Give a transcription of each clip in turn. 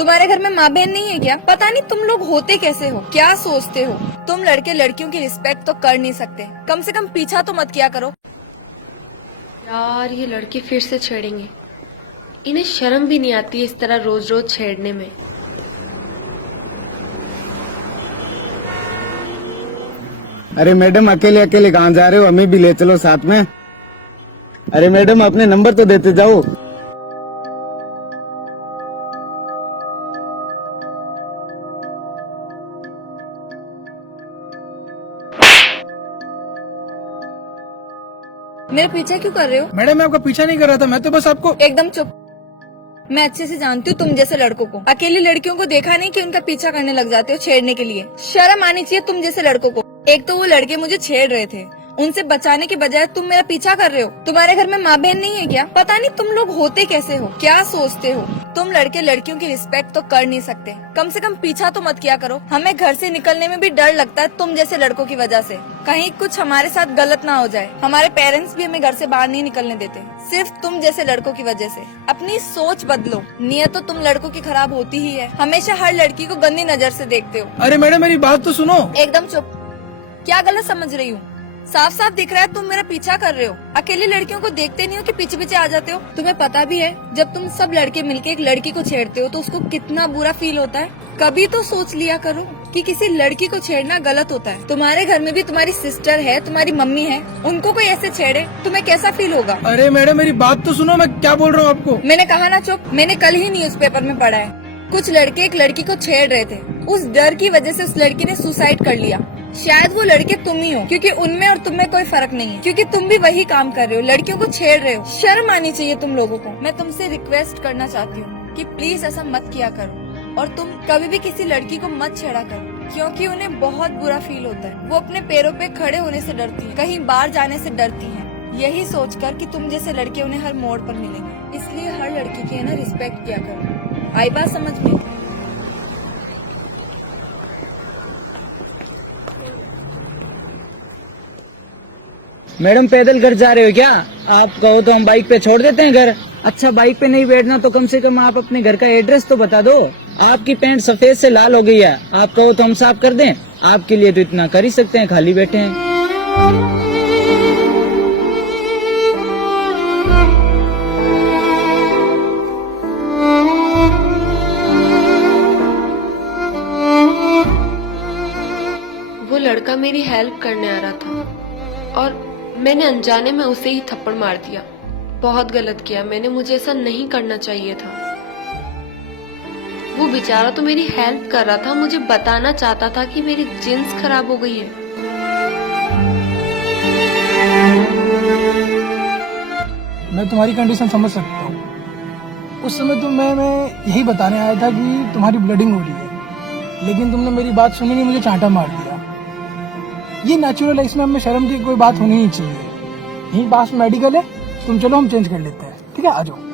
तुम्हारे घर में माँ बहन नहीं है क्या? पता नहीं तुम लोग होते कैसे हो, क्या सोचते हो? तुम लड़के लड़कियों की रिस्पेक्ट तो कर नहीं सकते, कम से कम पीछा तो मत किया करो। यार ये लड़के फिर से छेड़ेंगे, इन्हें शर्म भी नहीं आती इस तरह रोज रोज छेड़ने में। अरे मैडम, अकेले अकेले कहाँ जा रहे हो? हमें भी ले चलो साथ में। अरे मैडम, अपने नंबर तो देते जाओ। मेरे पीछे क्यों कर रहे हो? मैडम मैं आपका पीछा नहीं कर रहा था, मैं तो बस आपको। एकदम चुप। मैं अच्छे से जानती हूँ तुम जैसे लड़कों को। अकेली लड़कियों को देखा नहीं कि उनका पीछा करने लग जाते हो छेड़ने के लिए। शर्म आनी चाहिए तुम जैसे लड़कों को। एक तो वो लड़के मुझे छेड़ रहे थे, उनसे बचाने के बजाय तुम मेरा पीछा कर रहे हो। तुम्हारे घर में माँ बहन नहीं है क्या? पता नहीं तुम लोग होते कैसे हो, क्या सोचते हो? तुम लड़के लड़कियों की रिस्पेक्ट तो कर नहीं सकते, कम से कम पीछा तो मत किया करो। हमें घर से निकलने में भी डर लगता है तुम जैसे लड़कों की वजह से, कहीं कुछ हमारे साथ गलत ना हो जाए। हमारे पेरेंट्स भी हमें घर से बाहर नहीं निकलने देते, सिर्फ तुम जैसे लड़कों की वजह से। अपनी सोच बदलो, नियत तो तुम लड़कों की खराब होती ही है। हमेशा हर लड़की को गंदी नजर से देखते हो। अरे मैडम मेरी बात तो सुनो। एकदम चुप। क्या गलत समझ रही हूँ? साफ साफ दिख रहा है तुम मेरा पीछा कर रहे हो। अकेली लड़कियों को देखते नहीं हो कि पीछे पीछे आ जाते हो? तुम्हें पता भी है जब तुम सब लड़के मिलके एक लड़की को छेड़ते हो तो उसको कितना बुरा फील होता है। कभी तो सोच लिया करो कि किसी लड़की को छेड़ना गलत होता है। तुम्हारे घर में भी तुम्हारी सिस्टर है, तुम्हारी मम्मी है, उनको कोई ऐसे छेड़े तुम्हें कैसा फील होगा? अरे मैडम मेरी बात तो सुनो, मैं क्या बोल रहा हूँ आपको। मैंने कहा ना चुप। मैंने कल ही न्यूज़पेपर में पढ़ा है, कुछ लड़के एक लड़की को छेड़ रहे थे। उस डर की वजह से उस लड़की ने सुसाइड कर लिया। शायद वो लड़के तुम ही हो, क्योंकि उनमें और तुम में कोई फर्क नहीं है, क्योंकि तुम भी वही काम कर रहे हो, लड़कियों को छेड़ रहे हो। शर्म आनी चाहिए तुम लोगों को। मैं तुमसे रिक्वेस्ट करना चाहती हूँ कि प्लीज ऐसा मत किया करो, और तुम कभी भी किसी लड़की को मत छेड़ा करो, क्योंकि उन्हें बहुत बुरा फील होता है। वो अपने पैरों पे खड़े होने से डरती है, कहीं बाहर जाने से डरती है, यही सोचकर कि तुम जैसे लड़के उन्हें हर मोड़ पर मिलेंगे। इसलिए हर लड़की की है ना रिस्पेक्ट किया करो। आई बात समझ में? मैडम पैदल घर जा रहे हो क्या? आप कहो तो हम बाइक पे छोड़ देते हैं घर। अच्छा बाइक पे नहीं बैठना तो कम से कम आप अपने घर का एड्रेस तो बता दो। आपकी पैंट सफेद से लाल हो गई है, आप कहो तो हम साफ कर दें। आपके लिए तो इतना कर ही सकते हैं, खाली बैठे हैं। वो लड़का मेरी हेल्प करने आ रहा था और मैंने अनजाने में उसे ही थप्पड़ मार दिया। बहुत गलत किया मैंने, मुझे ऐसा नहीं करना चाहिए था। वो बेचारा तो मेरी हेल्प कर रहा था, मुझे बताना चाहता था कि मेरी जींस खराब हो गई है। मैं तुम्हारी कंडीशन समझ सकता हूँ। उस समय तो मैं यही बताने आया था कि तुम्हारी ब्लडिंग हो रही है, लेकिन तुमने मेरी बात सुनी नहीं, मुझे चांटा मार दिया। ये नेचुरल है, इसमें हमें शर्म की कोई बात होनी ही चाहिए। यही पास मेडिकल है, तुम चलो हम चेंज कर लेते हैं, ठीक है? आ जाओ।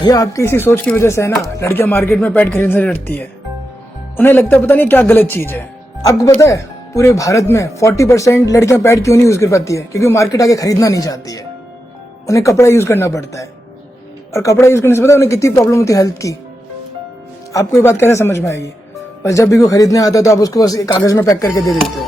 भैया आपकी इसी सोच की वजह से है ना, लड़कियां मार्केट में पैड खरीदने से डरती है। उन्हें लगता है पता नहीं क्या गलत चीज है। आपको पता है पूरे भारत में 40% लड़कियां पैड क्यों नहीं यूज कर पाती है? क्योंकि मार्केट आके खरीदना नहीं चाहती है, उन्हें कपड़ा यूज करना पड़ता है। और कपड़ा यूज करने से पता है उन्हें कितनी प्रॉब्लम होती है हेल्थ की। आपको ये बात कैसे समझ में आएगी? बस जब भी कोई खरीदने आता है तो आप उसको बस कागज में पैक करके दे देते हो,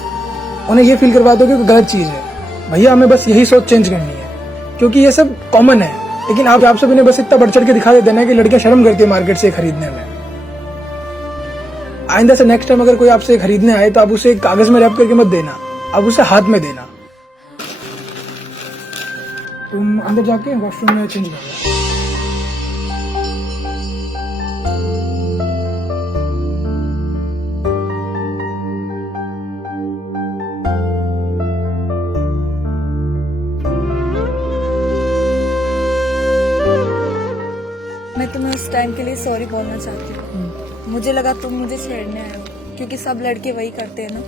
उन्हें ये फील करवा दो कि गलत चीज है। भैया हमें बस यही सोच चेंज करनी है, क्योंकि ये सब कॉमन है। लेकिन आप सब इन्हें बस इतना बढ़ चढ़ के दिखा देते हैं कि लड़कियां शर्म करती है मार्केट से खरीदने में। आइंदा से नेक्स्ट टाइम अगर कोई आपसे खरीदने आए तो आप उसे कागज में रैप करके मत देना, आप उसे हाथ में देना। तुम अंदर जाके वॉशरूम में चेंज कर लो। मैं तुम्हें उस टाइम के लिए सॉरी बोलना चाहती हूँ। मुझे लगा तुम मुझे छेड़ने आए हो, क्योंकि सब लड़के वही करते हैं ना।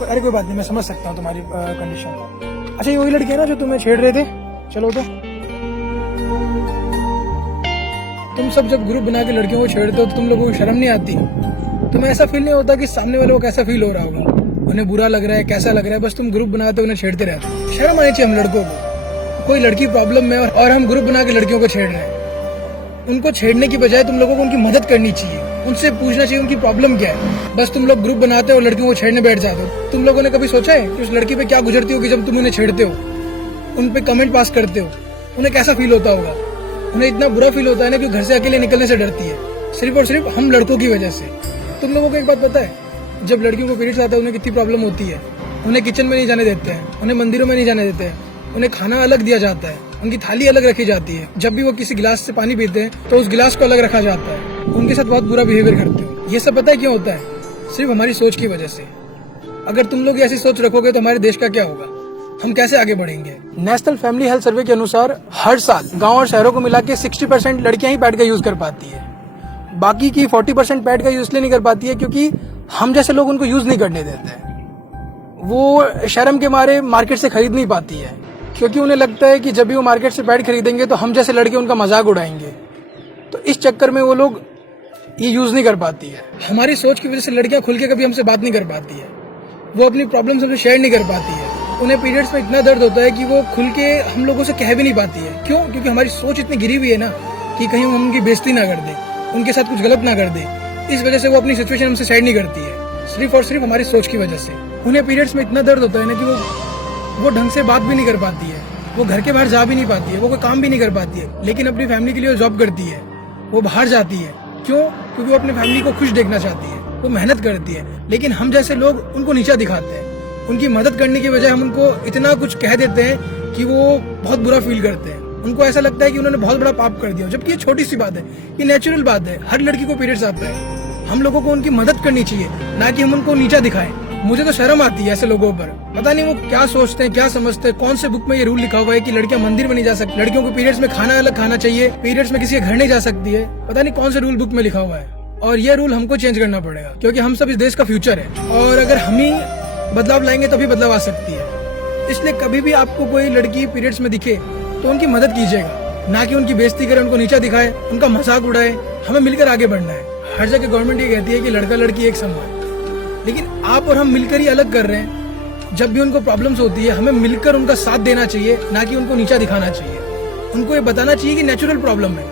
अरे कोई बात नहीं, मैं समझ सकता हूँ तुम्हारी कंडीशन। अच्छा, ये वही लड़के हैं ना जो तुम्हें छेड़ रहे थे? चलो तो तुम सब जब ग्रुप बना के लड़कियों को छेड़ते हो तो तुम लोगों को शर्म नहीं आती? तुम्हें ऐसा फील नहीं होता कि सामने वालों को कैसा फील हो रहा होगा, उन्हें बुरा लग रहा है, कैसा लग रहा है? बस तुम ग्रुप बनाते हो, उन्हें छेड़ते रहते हो। शर्म आनी चाहिए हम लड़कों को। कोई लड़की प्रॉब्लम में और हम ग्रुप बना के लड़कियों को छेड़ रहे हैं। उनको छेड़ने की बजाय तुम लोगों को उनकी मदद करनी चाहिए, उनसे पूछना चाहिए उनकी प्रॉब्लम क्या है। बस तुम लोग ग्रुप बनाते हो, लड़कियों को छेड़ने बैठ जाते हो। तुम लोगों ने कभी सोचा है कि उस लड़की पे क्या गुजरती होगी जब तुम उन्हें छेड़ते हो, उन पे कमेंट पास करते हो? उन्हें कैसा फील होता होगा? उन्हें इतना बुरा फील होता है ना कि घर से अकेले निकलने से डरती है, सिर्फ और सिर्फ हम लड़कों की वजह से। तुम लोगों को एक बात पता है, जब लड़कियों को पीरियड्स आता है उन्हें कितनी प्रॉब्लम होती है। उन्हें किचन में नहीं जाने देते हैं, उन्हें मंदिरों में नहीं जाने देते हैं, उन्हें खाना अलग दिया जाता है, उनकी थाली अलग रखी जाती है। जब भी वो किसी गिलास से पानी पीते हैं तो उस गिलास को अलग रखा जाता है। उनके साथ बहुत बुरा बिहेवियर करते हो। ये सब पता है क्यों होता है? सिर्फ हमारी सोच की वजह से। अगर तुम लोग ऐसी सोच रखोगे तो हमारे देश का क्या होगा? हम कैसे आगे बढ़ेंगे? नेशनल फैमिली हेल्थ सर्वे के अनुसार हर साल गांव और शहरों को मिला के 60% लड़कियां ही पैड का यूज कर पाती है। बाकी की 40% पैड का यूज इसलिए नहीं कर पाती है क्योंकि हम जैसे लोग उनको यूज नहीं करने देते हैं। वो शर्म के मारे मार्केट से खरीद नहीं पाती है, क्योंकि उन्हें लगता है कि जब भी वो मार्केट से पैड खरीदेंगे तो हम जैसे लड़के उनका मजाक उड़ाएंगे। तो इस चक्कर में वो लोग ये यूज नहीं कर पाती है। हमारी सोच की वजह से लड़कियां खुल के कभी हमसे बात नहीं कर पाती है, वो अपनी प्रॉब्लम्स हमसे शेयर नहीं कर पाती है। उन्हें पीरियड्स में इतना दर्द होता है कि वो खुल के हम लोगों से कह भी नहीं पाती है। क्यों? क्योंकि हमारी सोच इतनी गिरी हुई है ना कि कहीं हम उनकी बेइज्जती ना कर दे, उनके साथ कुछ गलत ना कर दे। इस वजह से वो अपनी सिचुएशन हमसे शेयर नहीं करती है, सिर्फ और सिर्फ हमारी सोच की वजह से। उन्हें पीरियड्स में इतना दर्द होता है ना कि वो ढंग से बात भी नहीं कर पाती है, वो घर के बाहर जा भी नहीं पाती है, वो कोई काम भी नहीं कर पाती है। लेकिन अपनी फैमिली के लिए जॉब करती है, वो बाहर जाती है। क्यों? क्योंकि वो अपनी फैमिली को खुश देखना चाहती है, वो मेहनत करती है। लेकिन हम जैसे लोग उनको नीचा दिखाते हैं। उनकी मदद करने की बजाय हम उनको इतना कुछ कह देते हैं कि वो बहुत बुरा फील करते हैं। उनको ऐसा लगता है कि उन्होंने बहुत बड़ा पाप कर दिया, जबकि ये छोटी सी बात है, ये नेचुरल बात है। हर लड़की को पीरियड्स आता है। हम लोगों को उनकी मदद करनी चाहिए, ना कि हम उनको नीचा दिखाएं। मुझे तो शर्म आती है ऐसे लोगों पर। पता नहीं वो क्या सोचते हैं, क्या समझते हैं। कौन से बुक में ये रूल लिखा हुआ है कि लड़कियां मंदिर में नहीं जा सकती, लड़कियों को पीरियड्स में खाना अलग खाना चाहिए, पीरियड्स में किसी के घर नहीं जा सकती है। पता नहीं कौन से रूल बुक में लिखा हुआ है। और ये रूल हमको चेंज करना पड़ेगा, क्योंकि हम सब इस देश का फ्यूचर है। और अगर हम ही बदलाव लाएंगे तभी बदलाव आ सकती है। इसलिए कभी भी आपको कोई लड़की पीरियड्स में दिखे तो उनकी मदद कीजिएगा, ना कि उनकी बेइज्जती करे, उनको नीचा दिखाए, उनका मजाक उड़ाए। हमें मिलकर आगे बढ़ना है। हर जगह गवर्नमेंट ये कहती है कि लड़का लड़की एक समान, लेकिन आप और हम मिलकर ही अलग कर रहे हैं। जब भी उनको प्रॉब्लम्स होती है हमें मिलकर उनका साथ देना चाहिए, ना कि उनको नीचा दिखाना चाहिए। उनको ये बताना चाहिए कि नेचुरल प्रॉब्लम है।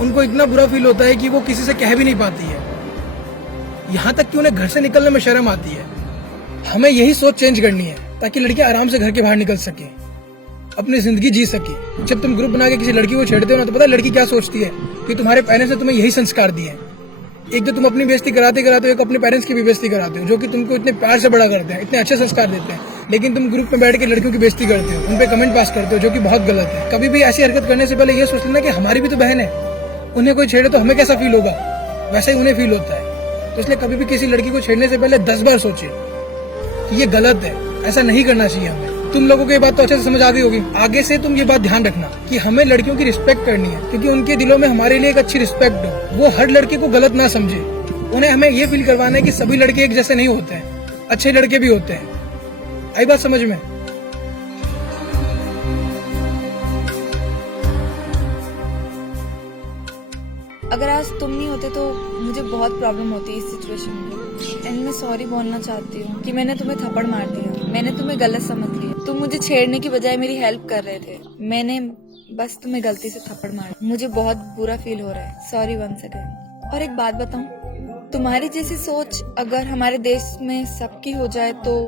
उनको इतना बुरा फील होता है कि वो किसी से कह भी नहीं पाती है, यहाँ तक कि उन्हें घर से निकलने में शर्म आती है। हमें यही सोच चेंज करनी है ताकि लड़कियां आराम से घर के बाहर निकल सके, अपनी जिंदगी जी सके। जब तुम ग्रुप बना के किसी लड़की को छेड़ते हो ना, तो पता है लड़की क्या सोचती है कि तुम्हारे पेरेंट्स ने तुम्हें यही संस्कार दिए हैं। एक तो तुम अपनी बेइज्जती कराते कराते हो, एक अपने पेरेंट्स की भी बेइज्जती कराते हो, जो कि तुमको इतने प्यार से बड़ा करते हैं, इतने अच्छे संस्कार देते हैं। लेकिन तुम ग्रुप में बैठ के लड़कियों की बेइज्जती करते हो, उन पे कमेंट पास करते हो, जो कि बहुत गलत है। कभी भी ऐसी हरकत करने से पहले ये सोच लेना कि हमारी भी तो बहन है, उन्हें कोई छेड़े तो हमें कैसा फील होगा, वैसे ही उन्हें फील होता है। तो इसलिए कभी भी किसी लड़की को छेड़ने से पहले 10 बार सोचे कि ये गलत है, ऐसा नहीं करना चाहिए हमें। तुम लोगों को ये बात तो अच्छे से समझ आ गई होगी। आगे से तुम ये बात ध्यान रखना कि हमें लड़कियों की रिस्पेक्ट करनी है, क्योंकि उनके दिलों में हमारे लिए एक अच्छी रिस्पेक्ट हो। वो हर लड़के को गलत ना समझे। उन्हें हमें ये फील करवाना है कि सभी लड़के एक जैसे नहीं होते हैं, अच्छे लड़के भी होते हैं। आई बात समझ में? अगर आज तुम नहीं होते तो मुझे बहुत प्रॉब्लम होती है इस सिचुएशन में। एंड मैं सॉरी बोलना चाहती हूँ कि मैंने तुम्हें थप्पड़ मार दिया, मैंने तुम्हें गलत समझ लिया। तुम मुझे छेड़ने की बजाय मेरी हेल्प कर रहे थे, मैंने बस तुम्हें गलती से थप्पड़ मार दिया। मुझे बहुत बुरा फील हो रहा है, सॉरी वंस अगेन। और एक बात बताऊं, तुम्हारी जैसी सोच अगर हमारे देश में सबकी हो जाए तो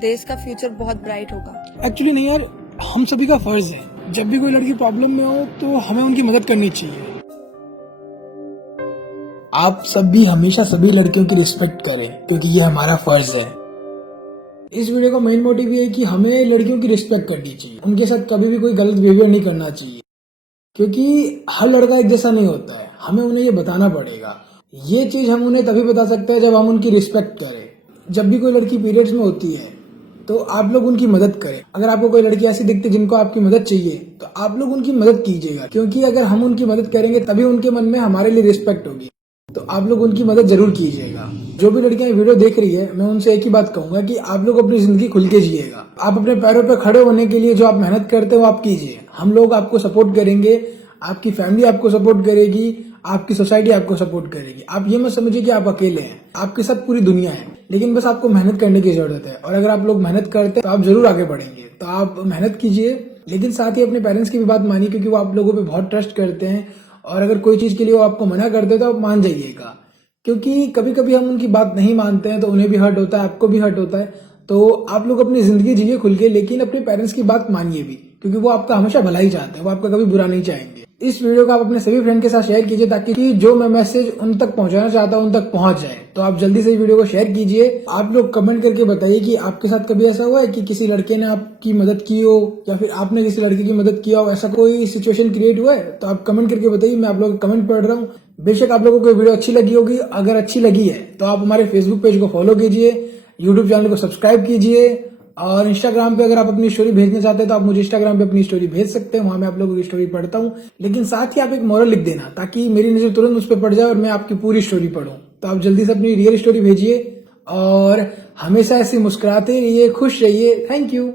देश का फ्यूचर बहुत ब्राइट होगा। एक्चुअली नहीं यार, हम सभी का फर्ज है, जब भी कोई लड़की प्रॉब्लम में हो तो हमें उनकी मदद करनी चाहिए। आप सब भी हमेशा सभी लड़कियों की रिस्पेक्ट करें, क्योंकि ये हमारा फर्ज है। इस वीडियो का मेन मोटिव ये है कि हमें लड़कियों की रिस्पेक्ट करनी चाहिए, उनके साथ कभी भी कोई गलत बिहेवियर नहीं करना चाहिए, क्योंकि हर लड़का एक जैसा नहीं होता है। हमें उन्हें ये बताना पड़ेगा। ये चीज हम उन्हें तभी बता सकते हैं जब हम उनकी रिस्पेक्ट करें। जब भी कोई लड़की पीरियड्स में होती है तो आप लोग उनकी मदद करें। अगर आपको कोई लड़की ऐसी दिखती है जिनको आपकी मदद चाहिए तो आप लोग उनकी मदद कीजिएगा, क्योंकि अगर हम उनकी मदद करेंगे तभी उनके मन में हमारे लिए रिस्पेक्ट होगी। तो आप लोग उनकी मदद जरूर कीजिएगा। जो भी लड़कियां ये वीडियो देख रही है, मैं उनसे एक ही बात कहूंगा कि आप लोग अपनी जिंदगी खुल के जिएगा। आप अपने पैरों पे खड़े होने के लिए जो आप मेहनत करते हो वो आप कीजिए। हम लोग आपको सपोर्ट करेंगे, आपकी फैमिली आपको सपोर्ट करेगी, आपकी सोसाइटी आपको सपोर्ट करेगी। आप ये मत समझिए कि आप अकेले हैं, आपके साथ पूरी दुनिया है, लेकिन बस आपको मेहनत करने की जरूरत है। और अगर आप लोग मेहनत करते हैं तो आप जरूर आगे बढ़ेंगे। तो आप मेहनत कीजिए, लेकिन साथ ही अपने पेरेंट्स की भी बात मानिए, क्योंकि वो आप लोगों पे बहुत ट्रस्ट करते हैं। और अगर कोई चीज के लिए वो आपको मना करते हैं तो आप मान जाइएगा, क्योंकि कभी कभी हम उनकी बात नहीं मानते हैं तो उन्हें भी हर्ट होता है, आपको भी हर्ट होता है। तो आप लोग अपनी जिंदगी जिए खुल के, लेकिन अपने पेरेंट्स की बात मानिए भी, क्योंकि वो आपका हमेशा भला ही चाहते हैं, वो आपका कभी बुरा नहीं चाहेंगे। इस वीडियो को आप अपने सभी फ्रेंड के साथ शेयर कीजिए, ताकि जो मैं मैसेज उन तक पहुंचाना चाहता हूं उन तक पहुंच जाए। तो आप जल्दी से वीडियो को शेयर कीजिए। आप लोग कमेंट करके बताइए कि आपके साथ कभी ऐसा हुआ है कि किसी लड़के ने आपकी मदद की हो, या फिर आपने किसी लड़के की मदद किया हो, ऐसा कोई सिचुएशन क्रिएट हुआ है? तो आप कमेंट करके बताइए, मैं आप लोगों के कमेंट पढ़ रहा हूँ। बेशक आप लोगों को वीडियो अच्छी लगी होगी, अगर अच्छी लगी है तो आप हमारे फेसबुक पेज को फॉलो कीजिए, यूट्यूब चैनल को सब्सक्राइब कीजिए, और इंस्टाग्राम पे अगर आप अपनी स्टोरी भेजना चाहते हैं तो आप मुझे इंस्टाग्राम पे अपनी स्टोरी भेज सकते हैं, वहां मैं आप लोगों की स्टोरी पढ़ता हूँ। लेकिन साथ ही आप एक मोरल लिख देना, ताकि मेरी नजर तुरंत उस पर पड़ जाए और मैं आपकी पूरी स्टोरी पढ़ूं। तो आप जल्दी से अपनी रियल स्टोरी भेजिए और हमेशा ऐसे मुस्कुराते रहिए, खुश रहिए। Thank you.